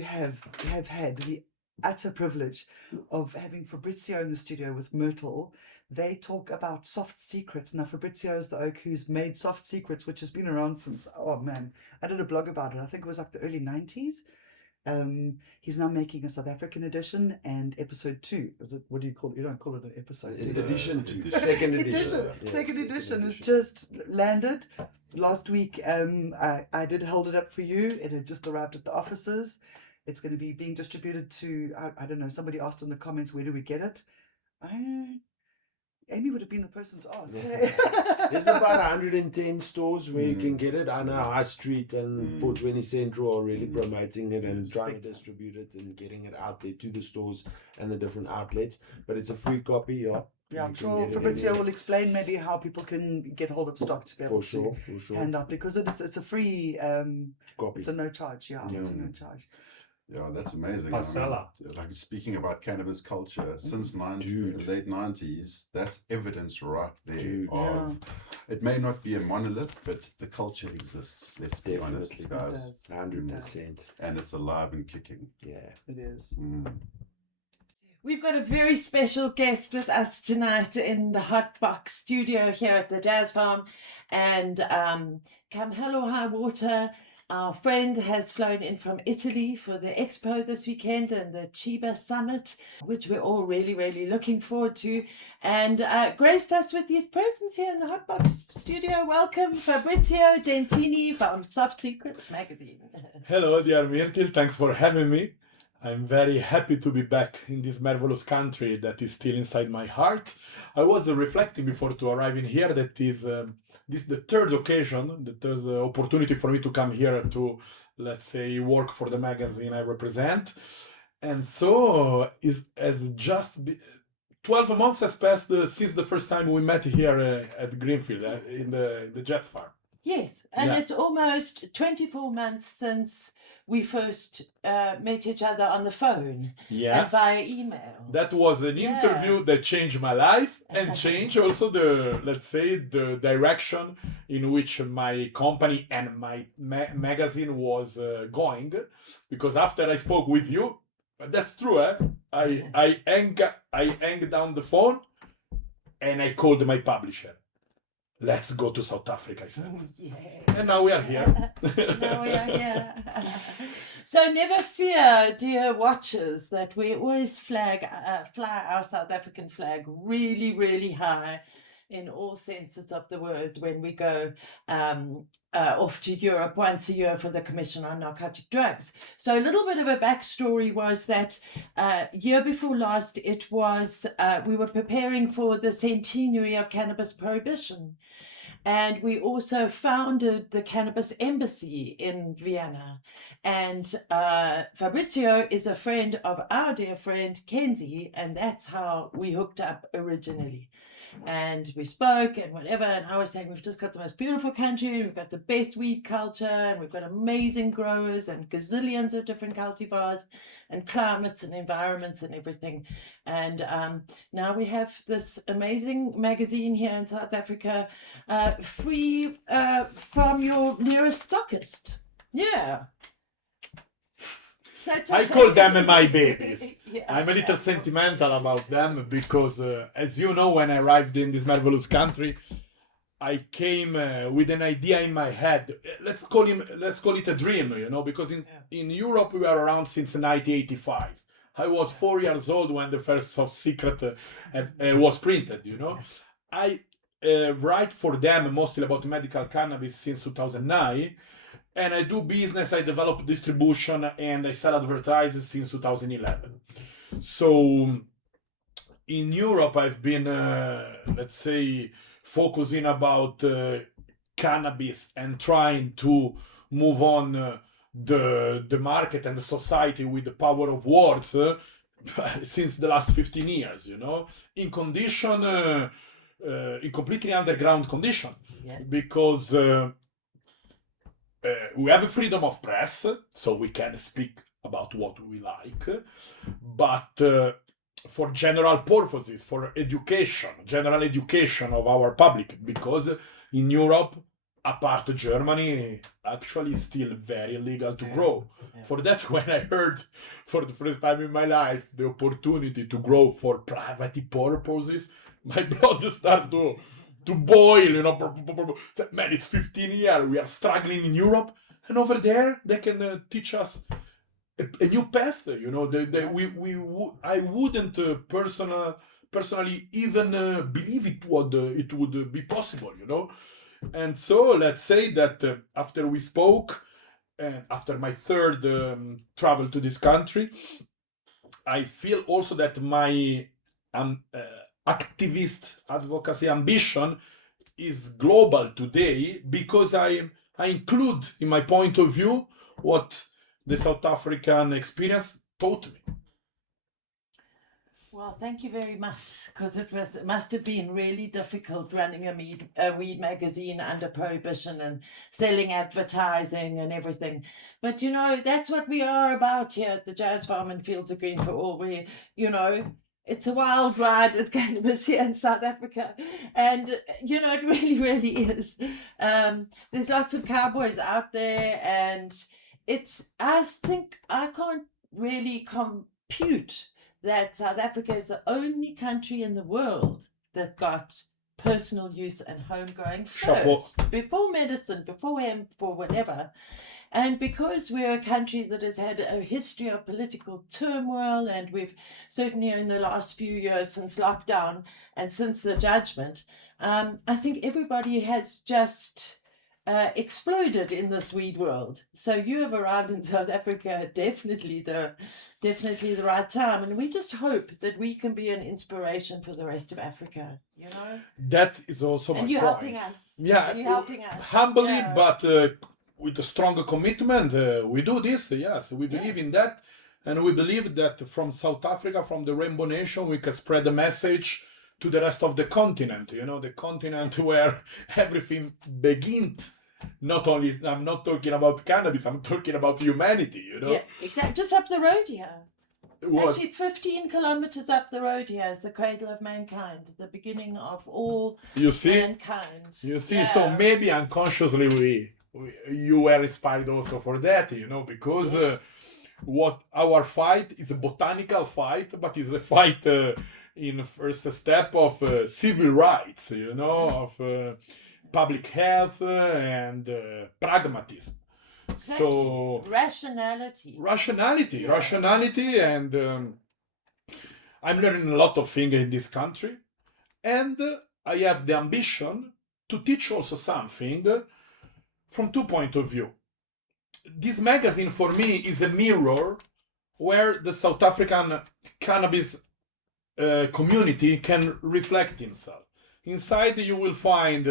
have had the utter privilege of having Fabrizio in the studio with Myrtle. They talk about soft secrets. Now, Fabrizio is the oak who's made soft secrets, which has been around since, oh man, I did a blog about it. I think it was like the early 90s. He's now making a South African edition, and episode 2. Is it? What do you call it? You don't call it an episode. do you? Edition 2. Edition. Second edition. Edition. Yeah, Second edition has edition. just landed last week. I did hold it up for you. It had just arrived at the offices. It's going to be being distributed to, I don't know, somebody asked in the comments, where do we get it? Amy would have been the person to ask. There's about 110 stores where you can get it. I know High Street and 420 Central are really promoting it and trying to distribute it and getting it out there to the stores and the different outlets. But it's a free copy, yeah. Yeah, I'm You can sure get it Fabrizio anywhere. will explain maybe how people can get hold of stock to be able For sure, to for sure. hand out, because it's a free, Copy. it's a no charge. Yeah, it's a no charge. Yeah, that's amazing. Pasella. Like speaking about cannabis culture, since Dude. late 90s, that's evidence right there Dude. of it may not be a monolith, but the culture exists. Let's be honest, Definitely. guys. 100%. And it's alive and kicking. Yeah. It is. We've got a very special guest with us tonight in the Hot Box studio here at the Jazz Farm. And come hell or high water, our friend has flown in from Italy for the expo this weekend and the Chiba Summit, which we're all really, really looking forward to. And graced us with his presence here in the Hot Box studio. Welcome, Fabrizio Dentini from Soft Secrets magazine. Hello, dear Myrtle. Thanks for having me. I'm very happy to be back in this marvelous country that is still inside my heart. I was reflecting before to arriving here that this is the third occasion, the third opportunity for me to come here to, let's say, work for the magazine I represent. And so, 12 months has passed since the first time we met here at Greenfield in the Jets Farm. Yes, and Yeah. it's almost 24 months since we first met each other on the phone and via email. That was an Yeah. interview that changed my life and changed also the, let's say, the direction in which my company and my magazine was going. Because after I spoke with you, that's true, eh? I hang down the phone and I called my publisher. Let's go to South Africa, I said. Yeah. And now we are here. Now we are here. So never fear, dear watchers, that we always fly our South African flag really, really high in all senses of the word when we go off to Europe once a year for the Commission on Narcotic Drugs. So a little bit of a backstory was that year before last, it was we were preparing for the centenary of cannabis prohibition. And we also founded the Cannabis Embassy in Vienna. And Fabrizio is a friend of our dear friend Kenzie, and that's how we hooked up originally. And we spoke and whatever, and I was saying we've just got the most beautiful country, we've got the best weed culture, and we've got amazing growers and gazillions of different cultivars and climates and environments and everything. And now we have this amazing magazine here in South Africa, free from your nearest stockist. Yeah. So I call them my babies. Yeah. I'm a little sentimental about them because, as you know, when I arrived in this marvelous country, I came with an idea in my head. Let's call it a dream, you know, because in Europe we were around since 1985. I was 4 years old when the first Soft Secret was printed, you know. I write for them mostly about medical cannabis since 2009. And I do business, I develop distribution, and I sell advertising since 2011. So in Europe, I've been, let's say, focusing about cannabis and trying to move on the market and the society with the power of words since the last 15 years, you know, in condition, in completely underground condition, because we have a freedom of press, so we can speak about what we like, but for general purposes, for education, general education of our public, because in Europe, apart Germany, actually still very illegal to Yeah. grow. Yeah. For that, when I heard for the first time in my life the opportunity to grow for private purposes, my blood started to boil, you know. Man, it's 15 years, we are struggling in Europe, and over there they can teach us a new path, you know. I wouldn't personally even believe it would be possible, you know. And so let's say that after we spoke, and after my third travel to this country, I feel also that my activist advocacy ambition is global today, because I include in my point of view what the South African experience taught me. Well, thank you very much, because it must have been really difficult running a weed magazine under prohibition and selling advertising and everything. But you know, that's what we are about here at the Jazz Farm and Fields of Green for All. We, you know, it's a wild ride with cannabis here in South Africa, and you know, it really, really is. There's lots of cowboys out there, and I think I can't really compute that South Africa is the only country in the world that got personal use and home growing Chapeau. first, before medicine, before hemp, before whatever. And because we're a country that has had a history of political turmoil, and we've certainly in the last few years since lockdown and since the judgment, I think everybody has just exploded in this weed world. So you have arrived in South Africa definitely the right time, and we just hope that we can be an inspiration for the rest of Africa. You know, That is also my and you're point. helping us. Yeah, and you're helping us humbly, Yeah. but with a strong commitment, we do this. Yes, we believe in that, and we believe that from South Africa, from the Rainbow Nation, we can spread the message to the rest of the continent. You know, the continent where everything begins. Not only, I'm not talking about cannabis, I'm talking about humanity. You know, Yeah, exactly. Just up the road here. What- Actually, 15 kilometers up the road here is the cradle of mankind, the beginning of all you see. mankind. You see, Yeah. so maybe unconsciously you were inspired also for that, you know, because Yes. what our fight is a botanical fight, but is a fight in first step of civil rights, you know, of public health and pragmatism. So Rationality. rationality, Yeah. rationality, and I'm learning a lot of things in this country, and I have the ambition to teach also something from two points of view. This magazine for me is a mirror where the South African cannabis community can reflect himself. Inside you will find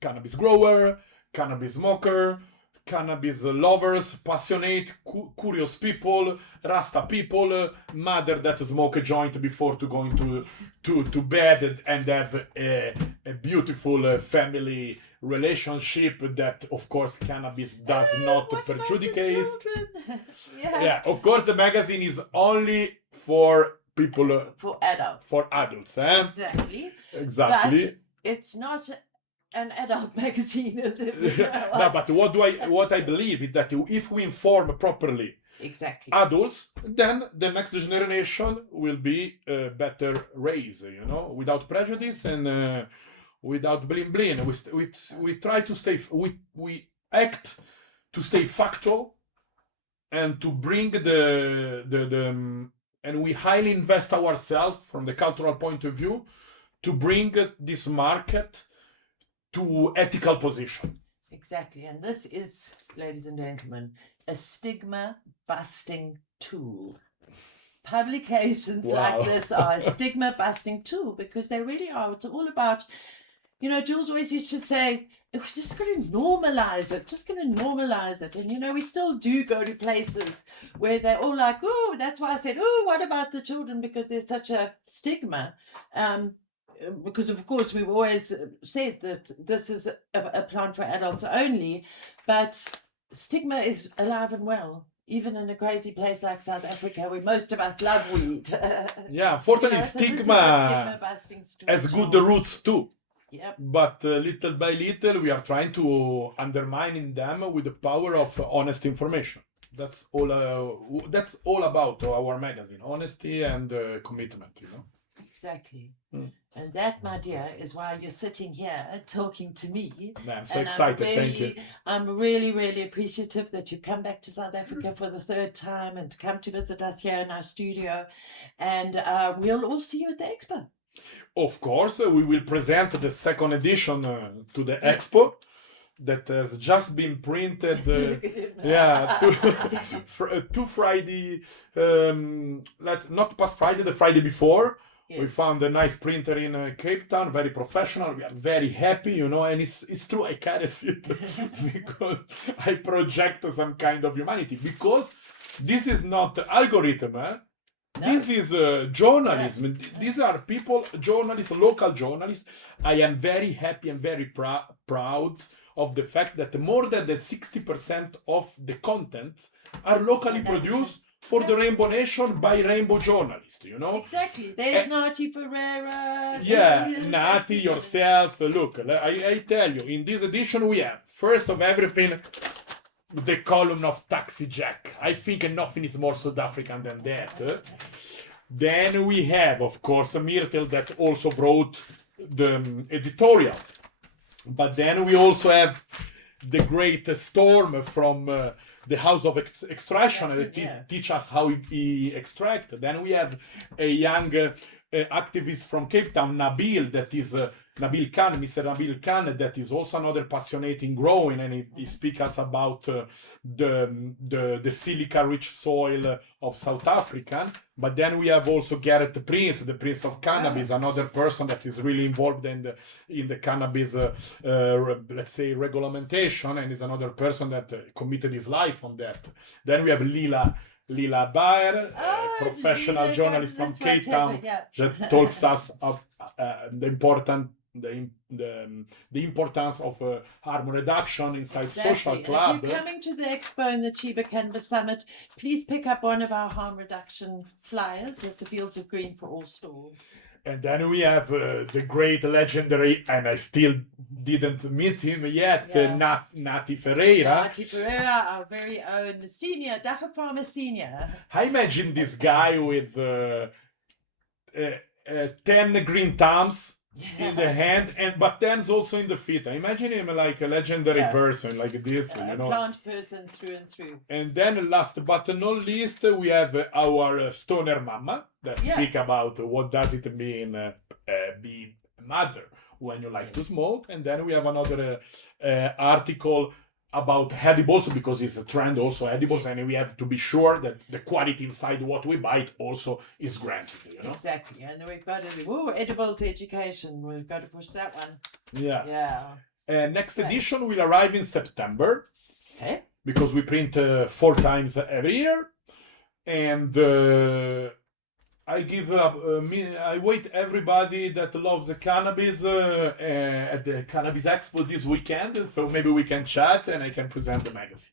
cannabis grower, cannabis smoker, cannabis lovers, passionate, curious people, Rasta people, mother that smoke a joint before to going to bed and have a beautiful family relationship that, of course, cannabis does not What about the prejudicate. children? Yeah. Yeah, of course, the magazine is only for people, For adults. for adults. Eh? Exactly. Exactly. But it's not an adult magazine, as if No, but what I believe is that if we inform properly Exactly. adults, then the next generation will be better raised, you know, without prejudice and without bling bling. We try to stay, we act to stay factual and to bring and we highly invest ourselves from the cultural point of view to bring this market to ethical position. Exactly. And this is, ladies and gentlemen, a stigma busting tool. Publications Wow. like this are a stigma busting tool, because they really are. It's all about, you know, Jules always used to say, we're just going to normalize it, just going to normalize it. And, you know, we still do go to places where they're all like, oh, that's why I said, oh, what about the children? Because there's such a stigma. Because, of course, we've always said that this is a plant for adults only, but stigma is alive and well, even in a crazy place like South Africa, where most of us love weed. Yeah, unfortunately, So this is a stigma stigma-busting stool. has good roots too. Yep. But little by little, we are trying to undermine in them with the power of honest information. That's all. That's all about our magazine: honesty and commitment. Exactly. Mm. And that, my dear, is why you're sitting here talking to me. I'm so And excited. Thank you. I'm really, really appreciative that you've come back to South Africa for the third time and to come to visit us here in our studio. And we'll all see you at the expo. Of course, we will present the second edition to the Yes. expo that has just been printed. Look at him. Yeah, to Friday. Let's not past Friday, the Friday before. Yes. We found a nice printer in Cape Town, very professional. We are very happy, and it's true. I carry it because I project some kind of humanity. Because this is not algorithm, No. This is journalism. These are people, journalists, local journalists. I am very happy and very proud of the fact that more than the 60% of the content are locally produced for the Rainbow Nation by Rainbow journalists, Exactly. There's Nati Ferreira. Yeah, Nati, yourself. Look, I tell you, in this edition we have, first of everything, the column of Taxi Jack. I think nothing is more South African than that. Then we have, of course, Myrtle that also wrote the editorial. But then we also have the great Storm from the House of Extraction that teach us how he extract. Then we have a young activist from Cape Town, Nabil, that is Nabil Khan, Mr. Nabil Khan, that is also another passionate in growing, and he speaks us about the silica-rich soil of South Africa. But then we have also Garrett Prince, the Prince of Cannabis, another person that is really involved in the cannabis, let's say, regulation, and is another person that committed his life on that. Then we have Lila Baer, professional journalist from Cape Town, that talks us of the importance of harm reduction inside social club. If you're coming to the expo in the Chiba Cannabis Summit, please pick up one of our harm reduction flyers at the Fields of Green for All store. And then we have the great legendary, and I still didn't meet him yet, Nati Ferreira. Nati Ferreira, our very own senior, Dacha Farmer senior. I imagine this guy with 10 green thumbs in the hand, but 10's also in the feet. I imagine him like a legendary person, like this, Plant person through and through. And then last but not least, we have our stoner mama that speak about what does it mean be a mother when you like to smoke. And then we have another article about edibles, because it's a trend also edibles, and we have to be sure that the quality inside what we buy also is granted, Exactly. And then we've got edibles education, we've got to push that one. Next edition will arrive in September, because we print 4 times every year, and I wait everybody that loves the cannabis at the Cannabis Expo this weekend, so maybe we can chat and I can present the magazine.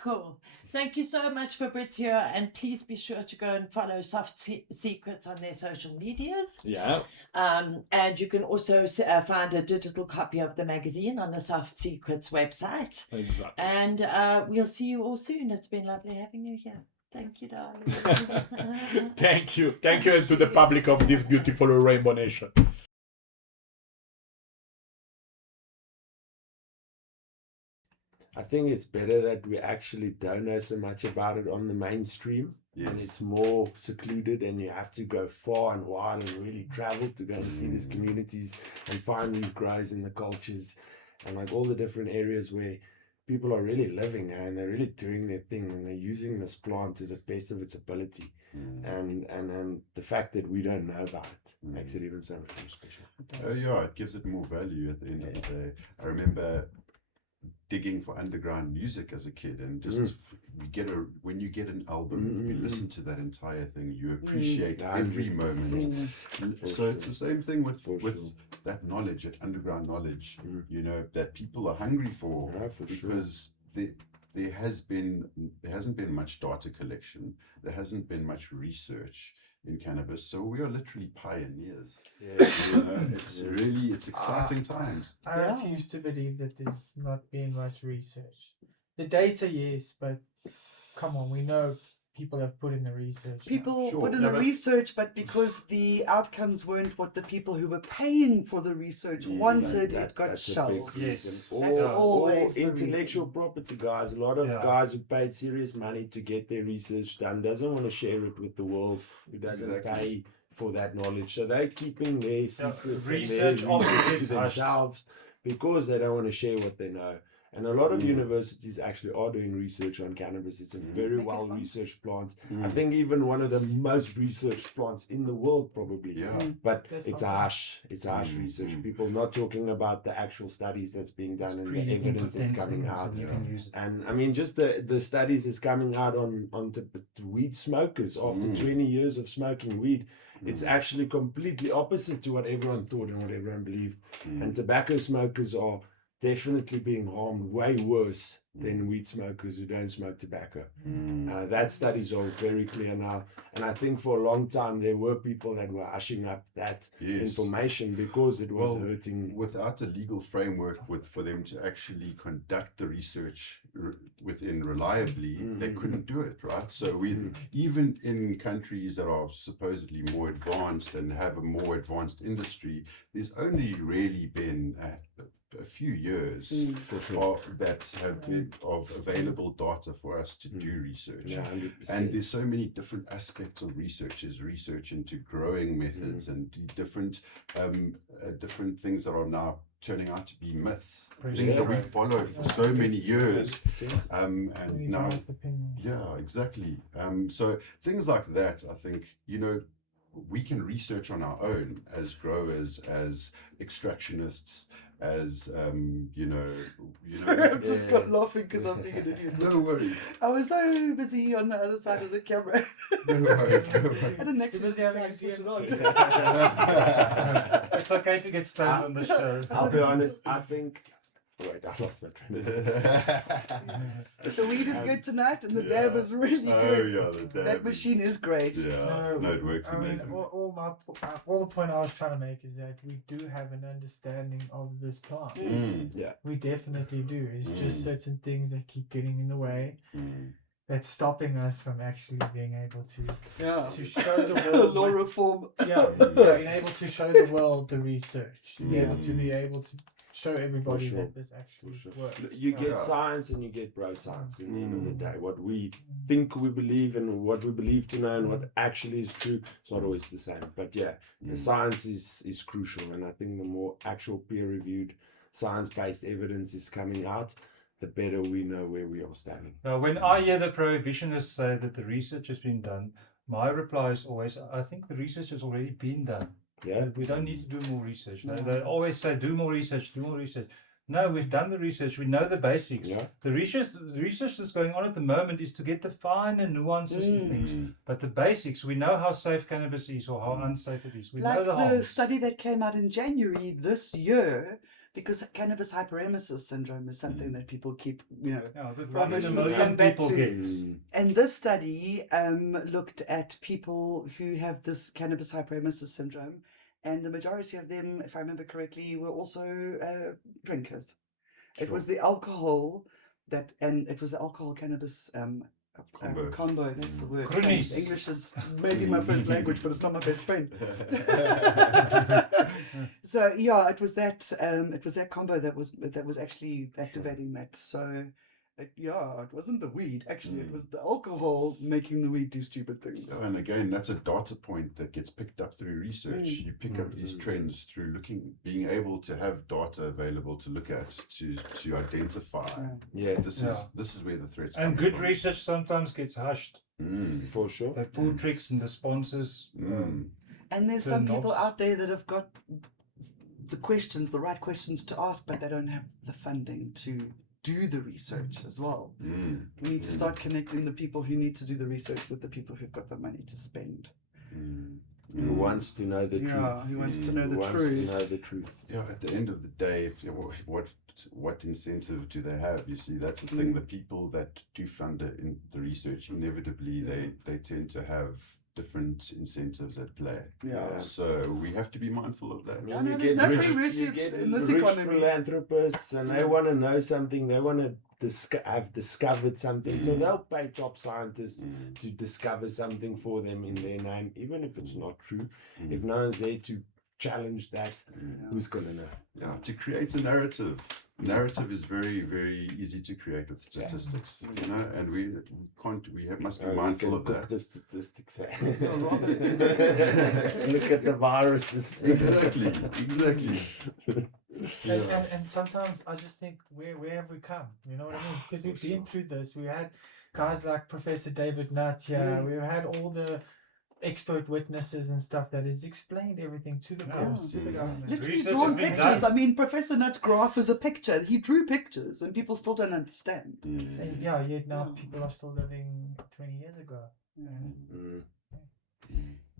Cool. Thank you so much, Fabrizio, and please be sure to go and follow Soft Secrets on their social medias. Yeah. And you can also find a digital copy of the magazine on the Soft Secrets website. Exactly. And we'll see you all soon. It's been lovely having you here. Thank you, darling. Thank you. Thank you to the public of this beautiful Rainbow Nation. I think it's better that we actually don't know so much about it on the mainstream. Yes. And it's more secluded, and you have to go far and wide and really travel to go and see these communities and find these guys in the cultures and like all the different areas where people are really living and they're really doing their thing and they're using this plant to the best of its ability. And the fact that we don't know about it makes it even so much more special. Oh yeah, it gives it more value at the end of the day. I remember digging for underground music as a kid, and just when you get an album, you listen to that entire thing, you appreciate every moment. So it's the same thing with that knowledge, that underground knowledge, that people are hungry for, because there hasn't been much data collection, there hasn't been much research, in cannabis. So we are literally pioneers. Yeah. You know, it's exciting times. I Yeah. refuse to believe that there's not been much research. The data, yes, but come on, we know people have put in the research. now. People Sure. put in Yeah, the but- research, but because the outcomes weren't what the people who were paying for the research wanted, it got that's a big shelved. Yes. reason. That's Or always the intellectual reason. property guys. A lot of Yeah. guys who paid serious money to get their research done doesn't want to share it with the world, who doesn't Exactly. pay for that knowledge. So they're keeping their secrets and research their often research gets to hushed. themselves because they don't want to share what they know. And a lot of Mm. universities actually are doing research on cannabis. It's a very Make it well fun. researched plant. Mm. I think even one of the most researched plants in the world, probably. Yeah. But That's it's a awesome. hush. It's a hush Mm, research. mm. People not talking about the actual studies that's being done and the Preheating evidence for that's 10 coming seconds out. and you can use it. And I mean, just the studies that's coming out on the weed smokers after Mm. 20 years of smoking weed. It's Mm. actually completely opposite to what everyone thought and what everyone believed. Mm. And tobacco smokers are definitely being harmed way worse than weed smokers who don't smoke tobacco. Mm. That studies are very clear now. And I think for a long time there were people that were hushing up that Yes. information because it was Well, hurting. Without a legal framework for them to actually conduct the research within reliably, they couldn't do it, right? So even in countries that are supposedly more advanced and have a more advanced industry, there's only really been a few years For sure. that have been of available data for us to do research. Yeah, 100%. And there's so many different aspects of research. There's research into growing methods and different things that are now turning out to be myths, things that we Yeah. followed for so many years. 100%. And Really now, biased opinions. yeah, exactly. So things like that, I think, we can research on our own as growers, as extractionists, as I'm just got laughing because I'm being an idiot. No worries. I was so busy on the other side of the camera. No worries. No I worries. didn't actually Because have having time a to switch it on. It's okay to get stoned on the show. I'll be honest, I think. Wait, I lost my train of thought. The weed is good tonight and the dab is really Oh good. yeah, the dab That machine is great. Yeah, no, it works I mean, amazing. all the point I was trying to make is that we do have an understanding of this plant. Mm, We definitely do. It's just certain things that keep getting in the way mm. that's stopping us from actually being able Yeah. to show the world. Law reform. being able to show the world the research, to be able to Mm. be able to show everybody sure. that this actually For sure. works. You So- get Yeah. science and you get bro science in the end of the day. What we Mm. think we believe and what we believe to know and what actually is true, it's not always the same. But yeah, the science is crucial. And I think the more actual peer-reviewed, science-based evidence is coming out, the better we know where we are standing. Now, when I hear the prohibitionists say that the research has been done, my reply is always, I think the research has already been done. Yeah. We don't need to do more research. They always say, do more research, do more research. No, we've done the research. We know the basics. Yeah. The research that's going on at the moment is to get the finer nuances in things. But the basics, we know how safe cannabis is or how unsafe it is. We know Like the the harms. study that came out in January this year, because cannabis hyperemesis syndrome is something that people keep, Yeah, the Robert, problem a let's million come back people to- get. And this study looked at people who have this cannabis hyperemesis syndrome, and the majority of them, if I remember correctly, were also drinkers. It was the alcohol and it was the alcohol cannabis combo. That's the word. Chronies. English is maybe my first language, but it's not my best friend. So yeah, it was that combo that was actually activating that. So it wasn't the weed. Actually, it was the alcohol making the weed do stupid things. And again, that's a data point that gets picked up through research. You pick up these trends through being able to have data available to look at, to identify. Yeah, This is where the threats And come good from. research sometimes gets hushed. for sure. They pull tricks and the sponsors. And there's Turn some people knobs. out there that have got the right questions to ask, but they don't have the funding to do the research as well. We need to start connecting the people who need to do the research with the people who've got the money to spend. Who wants to know the Yeah, truth? who wants to know Who the wants truth. to know the truth? Yeah, at the end of the day, what incentive do they have? You see, that's the thing. The people that do fund it in the research, inevitably they tend to have different incentives at play. Yeah. So we have to be mindful of that. Yeah, no, there's no free you research get in this rich economy. philanthropists, and they want to know something. They want to have discovered something, so they'll pay top scientists to discover something for them in their name, even if it's not true. If no one's there to challenge that, who's gonna know? Yeah, to create a narrative. Narrative is very, very easy to create with statistics, you know, and we must be mindful of that. The statistics. rather- Look at the viruses. Exactly. And sometimes I just think, where have we come? You know what I mean? Because we've been through this. We had guys like Professor David Nutt here. We had all the expert witnesses and stuff that has explained everything to the courts, to the government. Literally Research drawn has been pictures. done. I mean, Professor Nutt's graph is a picture. He drew pictures, and people still don't understand. And yeah, yet now people are still living 20 years ago.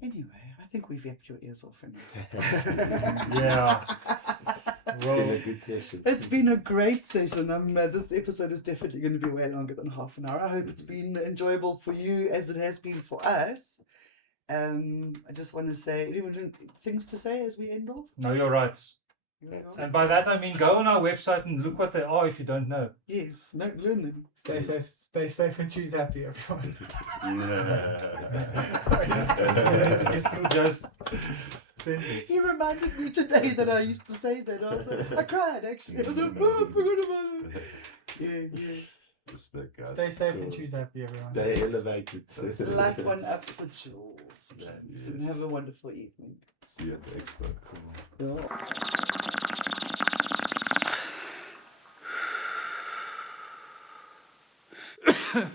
Anyway, I think we've yapped your ears off enough. Yeah. It's been a good session. It's been a great session. This episode is definitely going to be way longer than half an hour. I hope it's been enjoyable for you as it has been for us. I just want to say, anyone things to say as we end off? No, you're right. That's And by that I mean go on our website and look what they are if you don't know. Yes, no, learn them. Stay safe and choose happy, everyone. You still just sentence. He reminded me today that I used to say that. I was like, I cried actually. I was like, oh, I forgot about it. Yeah. Respect, guys. Stay safe and choose happy, everyone. Stay elevated. Light one up for Jules, please, and have a wonderful evening. See you at the expo. Yeah.